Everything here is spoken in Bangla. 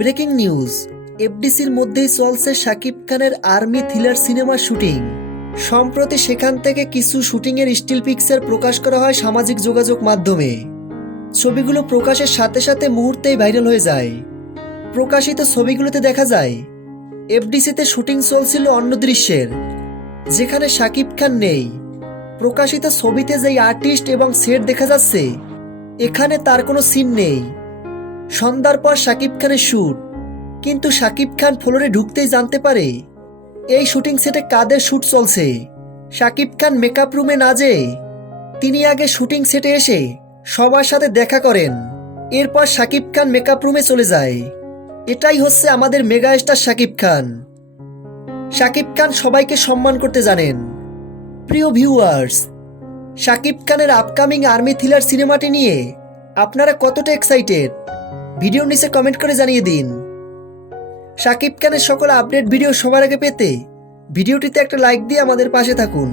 ব্রেকিং নিউজ, এফডিসির মধ্যেই চলছে শাকিব খানের আর্মি থ্রিলার সিনেমার শুটিং। সম্প্রতি সেখান থেকে কিছু শুটিংয়ের স্টিল পিকচার প্রকাশ করা হয় সামাজিক যোগাযোগ মাধ্যমে। ছবিগুলো প্রকাশের সাথে সাথে মুহূর্তেই ভাইরাল হয়ে যায়। প্রকাশিত ছবিগুলোতে দেখা যায়, এফডিসিতে শুটিং চলছিল অন্য দৃশ্যের, যেখানে শাকিব খান নেই। প্রকাশিত ছবিতে যেই আর্টিস্ট এবং সেট দেখা যাচ্ছে, এখানে তার কোনো সিন নেই। সন্ধ্যার পর শাকিব খানের শ্যুট কিন্তু শাকিব খান ফ্লোরে ঢুকতেই জানতে পারে, এই শুটিং সেটে কাদের শ্যুট চলছে? শাকিব খান মেকআপ রুমে না যেয়ে তিনি আগে শুটিং সেটে এসে সবার সাথে দেখা করেন। এরপর শাকিব খান মেকআপ রুমে চলে যায়। এটাই হচ্ছে আমাদের মেগা স্টার শাকিব খান। শাকিব খান সবাইকে সম্মান করতে জানেন। প্রিয় ভিউয়ার্স শাকিব খানের আপকামিং আর্মি থ্রিলার সিনেমাটি নিয়ে আপনারা কতটা এক্সাইটেড ভিডিওর নিচে কমেন্ট করে জানিয়ে দিন। সাকিব খানের সকল আপডেট ভিডিও সবার আগে পেতে ভিডিওটিতে একটা লাইক দিয়ে আমাদের পাশে থাকুন।